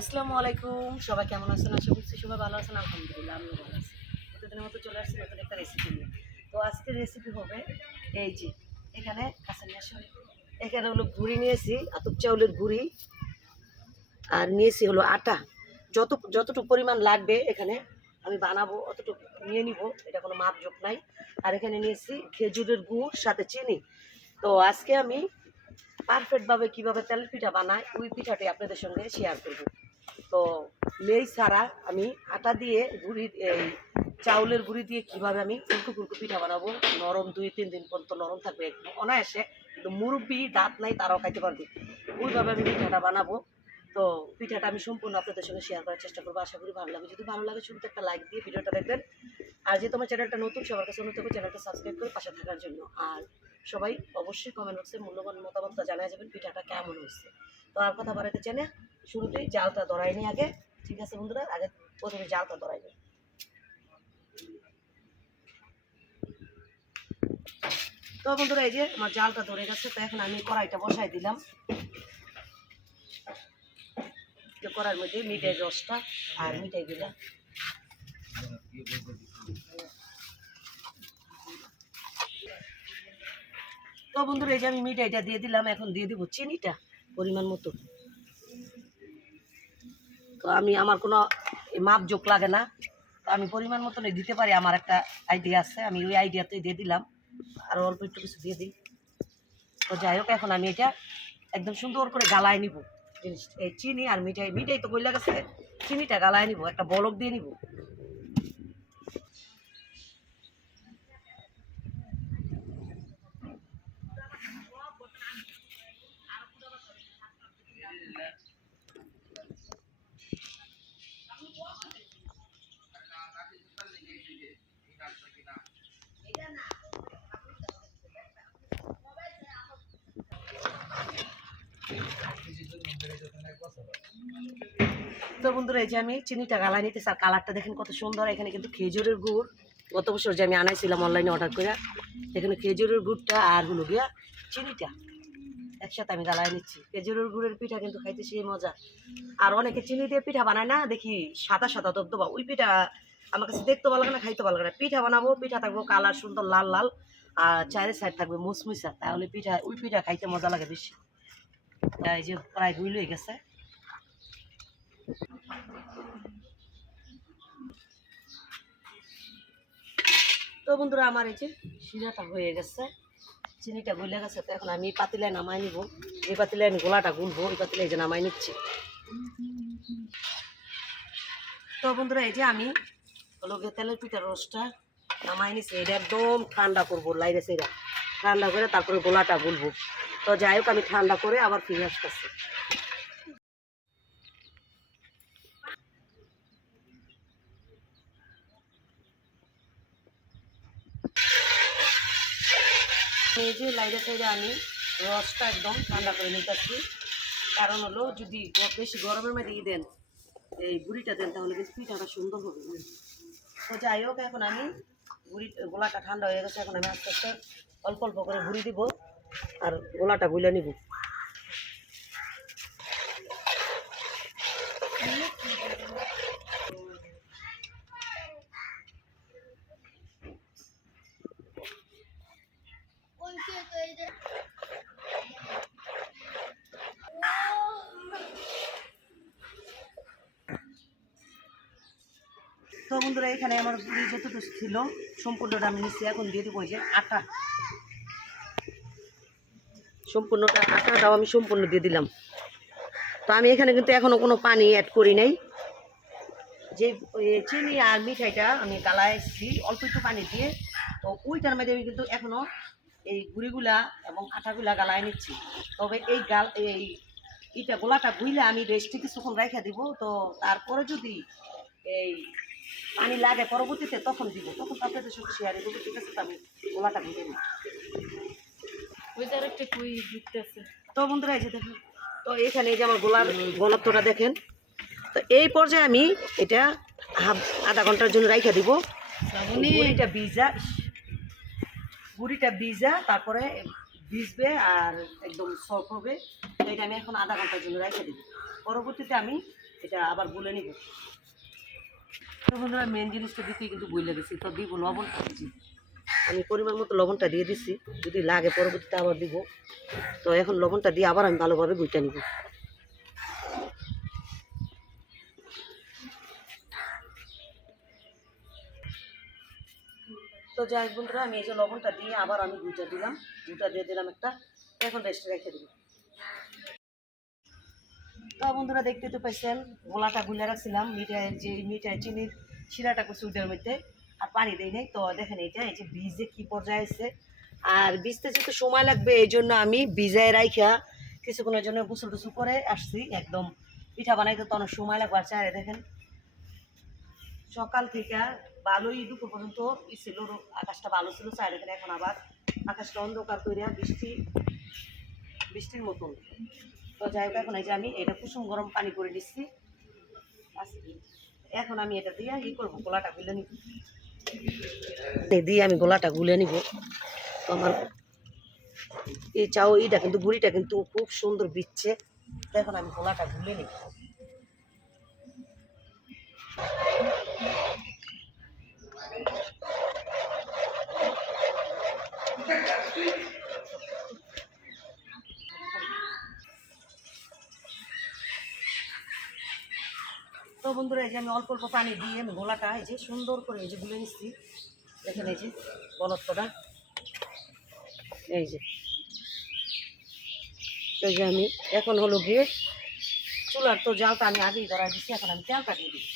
আসসালামু আলাইকুম, সবাই কেমন আছেন? আশা করছি সবাই ভালো আছেন। আলহামদুলিল্লাহ আমিও ভালো আছি। প্রতিদিনের মতো চলে আসছি নতুন একটা রেসিপি নিয়ে। তো আজকের রেসিপি হবে এই যে এখানে কাছে নিয়ে আসুন। এখানে হলো গুঁড়ি নিয়েছি, আতপ চাউলের গুঁড়ি, আর নিয়েছি হলো আটা। যতটুকু পরিমাণ লাগবে এখানে আমি বানাবো অতটুকু নিয়ে নিব, এটা কোনো মাপজোক নাই। আর এখানে নিয়েছি খেজুরের গুড় সাথে চিনি। তো আজকে আমি পারফেক্টভাবে কীভাবে তেলের পিঠা বানাই ওই পিঠাটাই আপনাদের সঙ্গে শেয়ার করব। তো লেই ছাড়া আমি আটা দিয়ে এই চাউলের গুঁড়ি দিয়ে কীভাবে আমি ফুলকো ফুলকো পিঠা বানাবো, নরম 2-3 দিন পর্যন্ত নরম থাকবে একদম অনায়াসে, কিন্তু মুরব্বি দাঁত নাই তারাও খাইতে পারবে, ওইভাবে আমি পিঠাটা বানাবো। তো পিঠাটা আমি সম্পূর্ণ আপনাদের সঙ্গে শেয়ার করার চেষ্টা করবো, আশা করি ভালো লাগে। যদি ভালো লাগে শুরুতে একটা লাইক দিয়ে ভিডিওটা দেখবেন। আর যে তোমার চ্যানেলটা নতুন, সবার কাছে অনুরোধ করবো চ্যানেলটা সাবস্ক্রাইব করে পাশে থাকার জন্য। আর সবাই অবশ্যই কমেন্ট বক্সে মূল্যবান মতামতটা জানিয়ে যাবেন পিঠাটা কেমন হয়েছে। তো আর কথা বাড়াতে চাই না, শুরুতেই জালটা ধরাই নি আগে। ঠিক আছে বন্ধুরা, আগে প্রথমে জালটা ধরাই নি। তো বন্ধুরা এই যে আমার জালটা ধরে গেছে, তো এখন আমি কড়াইটা বসাই দিলাম। কড়াইয়ের মধ্যে মিঠাই রসটা আর মিঠাই গুলা, তো বন্ধুরা এই যে আমি মিঠাইটা দিয়ে দিলাম। এখন দিয়ে দিব চিনিটা পরিমাণ মতো। তো আমার কোনো মাপজোক লাগে না, তো আমি পরিমাণ মতনই দিতে পারি। আমার একটা আইডিয়া আছে, আমি ওই আইডিয়াতেই দিয়ে দিলাম। আর অল্প একটু কিছু দিয়ে দিই। তো যাই হোক, এখন আমি এটা একদম সুন্দর করে গালায় নিব জিনিসটা। এই চিনি আর মিঠাই তো বইলা গেছে, চিনিটা গালায় নিব, একটা বলক দিয়ে নিব। তো বন্ধুরা এই যে আমি চিনিটা গালায় নিতেছি, আর কালারটা দেখেন কত সুন্দর। এখানে কিন্তু খেজুরের গুড়, গত বছর যে আমি আনাইছিলাম অনলাইনে অর্ডার করে, এখানে খেজুরের গুড়টা আর হলো গিয়া চিনিটা একসাথে আমি গালায় নিচ্ছি। খেজুরের গুড়ের পিঠা কিন্তু খাইতে সেই মজা। আর অনেকে চিনি দিয়ে পিঠা বানায় না, দেখি সাদা সাদা দবদবা, ওই পিঠা আমার কাছে দেখতে ভালো লাগে না, খাইতে ভালো লাগে না। পিঠা বানাবো, পিঠা থাকবো কালার সুন্দর লাল লাল, আর চারি সাইড থাকবে মুসমুসা, তাহলে ওই পিঠা খাইতে মজা লাগে বেশি। এই যে প্রায় গুইল হয়ে গেছে। তো বন্ধুরা আমার এই যে শিরাটা হয়ে গেছে, চিনিটা গলে গেছে। তো এখন আমি পাতিলায় নামাই নিব। যে পাতিলায় আমি গোলাটা গুলবো ওই পাতিলায় যে নামাই নিচ্ছি। তো বন্ধুরা এই যে আমি হলো তেলের পিঠার রসটা নামাই নিচ্ছি। এটা একদম ঠান্ডা করবো, লাইরে সেরা ঠান্ডা করে তারপরে গোলাটা গুলবো। তো যাই হোক, আমি ঠান্ডা করে আবার ফিরে আসতেছি। এই যে লাইরে সাইডে আমি রসটা একদম ঠান্ডা করে নিতেছি। কারণ হলো যদি বেশি গরমের মধ্যে দেন, এই গুঁড়িটা দেন, তাহলে বেশি পিঠাটা সুন্দর হবে। তো যাই হোক, এখন আমি গোলাটা ঠান্ডা হয়ে গেছে। এখন আমি আস্তে আস্তে অল্প অল্প করে গুঁড়ি দিব আর গোলাটা গুলে নিব। তো বন্ধুরা এখানে আমার গুঁড়ি যতটুকু ছিল সম্পূর্ণটা আমি নিচ্ছি। এখন দিয়ে দিব যে আটা, আটাটাও আমি সম্পূর্ণ দিয়ে দিলাম। তো আমি এখানে কিন্তু এখনও কোনো পানি অ্যাড করি নাই। যে চিনি আর মিঠাইটা আমি গালায় এসেছি অল্প একটু পানি দিয়ে, তো ওইটার মধ্যে আমি কিন্তু এখনও এই গুঁড়িগুলা এবং আটাগুলা গালায় নিচ্ছি। তবে এইটা গোলাটা গুইলে আমি রেস্টে কিছুক্ষণ রেখে দিব। তো তারপরে যদি এই পানি লাগে পরবর্তীতে তখন দিব, তখন আপনাদের সাথে শেয়ারে দেবো। ঠিক আছে, তো আমি গোলাটা গুলে নিই। তো বন্ধুরা এই যে দেখুন, তো এখানে এই যে আমার গোলার ঘনত্বটা দেখেন। তো এই পর্যায়ে আমি এটা আধা ঘন্টার জন্য রাইখা দিব। গুড়িটা ভিজা তারপরে ভিজবে আর একদম সফট হবে। তো এটা আমি এখন আধা ঘন্টার জন্য রাইখা দিব। পরবর্তীতে আমি এটা আবার গুলে নিব। তো বন্ধুরা মেন জিনিসটা দিতে কিন্তু বইলে দিচ্ছি, তো দিব লবণটা দিচ্ছি আমি পরিমাণ মতো, লবণটা দিয়ে দিচ্ছি, যদি লাগে পরবর্তীতে আবার দিব। তো এখন লবণটা দিয়ে আবার আমি ভালোভাবে গুইটা নিব। তো যাই বন্ধুরা, আমি এই যে লবণটা দিয়ে আবার আমি গুইটা দিলাম, গুইটা দিয়ে দিলাম একটা, এখন রেস্টে রেখে দিব। তো বন্ধুরা দেখতে তো পাইছেন, গোলাটা গুলে রাখছিলাম মিঠাই, যে মিঠাই চিনির শিরাটা করছি ওইটার মধ্যে, আর পানি দেই নাই। তো দেখেন এটা এই যে বীজে কি পর্যায়ে আছে, আর বীজতে যেহেতু সময় লাগবে এই জন্য আমি ভিজায় রাইখা কিছুক্ষণের জন্য গোসল টুসল করে আসছি। একদম পিঠা বানাইতে তো অনেক সময় লাগবে। আর চারে দেখেন সকাল থেকে ভালোই দুপুর পর্যন্ত ই ছিল, আকাশটা ভালো ছিল চারে, দেখেন এখন আবার আকাশটা অন্ধকার করিয়া বৃষ্টির মতন। তো যাই হোক, এখন এই যে আমি এটা কুসুম গরম পানি করে দিচ্ছি, এখন আমি এটা দিয়ে ই করবো, গোলাটা গুলে নিব, দিয়ে আমি গোলাটা গুলে নিব। তো আমার এই চাও এইটা কিন্তু গুড়িটা কিন্তু খুব সুন্দর বিচ্ছে। এখন আমি গোলাটা গুলে নিব। তো বন্ধুরা এই যে আমি অল্প অল্প পানি দিয়ে আমি গোলাটা এই যে সুন্দর করে এই যে গুলে নিচ্ছি। দেখেন এই যে বলত্বটা, এই যে এই যে আমি এখন হলো গিয়ে চুলার তো জালটা আমি আগেই ধরা দিচ্ছি, এখন আমি তেলটা দিয়ে দিই।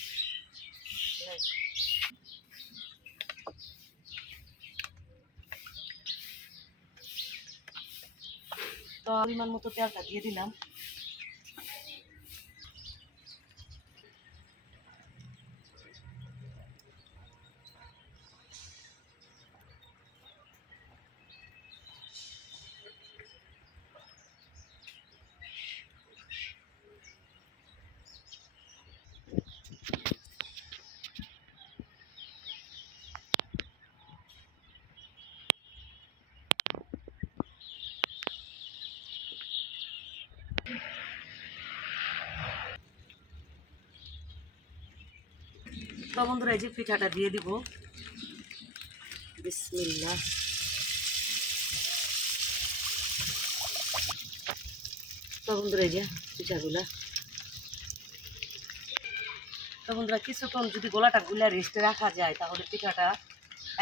তো পরিমাণ মতো তেলটা দিয়ে দিলাম। তো বন্ধুরা এই যে পিঠাটা দিয়ে দিব, বিসমিল্লাহ। তো বন্ধুরা এই যে পিঠাগুলা, তো বন্ধুরা কিছুক্ষণ যদি গোলাটা গুলে রেস্টে রাখা যায় তাহলে পিঠাটা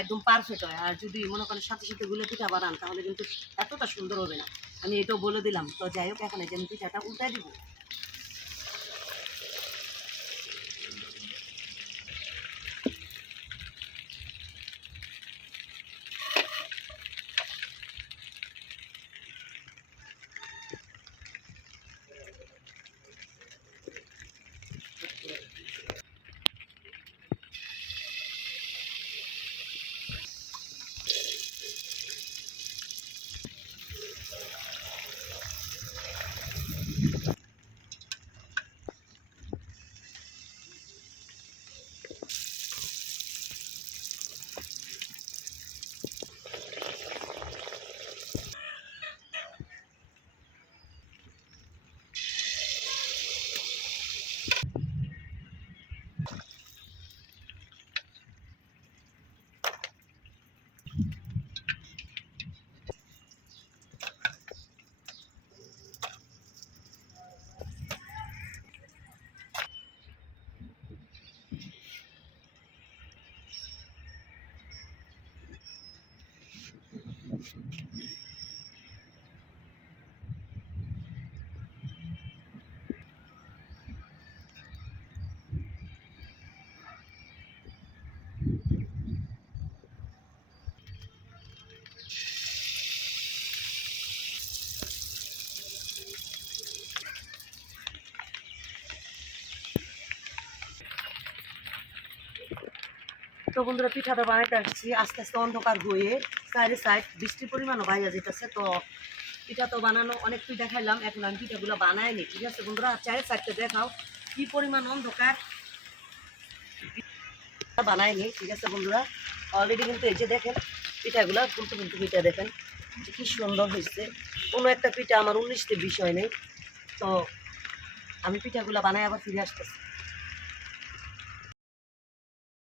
একদম পারফেক্ট হয়। আর যদি মনে করেন সাথে সাথে গুলে পিঠা বানান তাহলে কিন্তু এতটা সুন্দর হবে না, আমি এটাও বলে দিলাম। তো যাই হোক, এখন এই যে আমি পিঠাটা উল্টাই দিব। তো বন্ধুরা পিঠাটা বানাইতে আসছি, আস্তে আস্তে অন্ধকার হয়ে সাইডে সাইড বৃষ্টির পরিমাণও বাইরে যেতেছে। তো পিঠা তো বানানো অনেকটাই দেখাইলাম, এখন আমি পিঠাগুলো বানাই নি, ঠিক আছে বন্ধুরা? চায়ের সাইডটা দেখাও কি পরিমাণ অন্ধকার, বানাই নি, ঠিক আছে বন্ধুরা? অলরেডি কিন্তু এই যে দেখেন পিঠাগুলো কিন্তু কিন্তু পিঠা দেখেন যে কি সুন্দর হয়েছে। কোনো একটা পিঠা আমার 19তে বিষয় নেই। তো আমি পিঠাগুলো বানাই আবার ফিরে আসতেছি।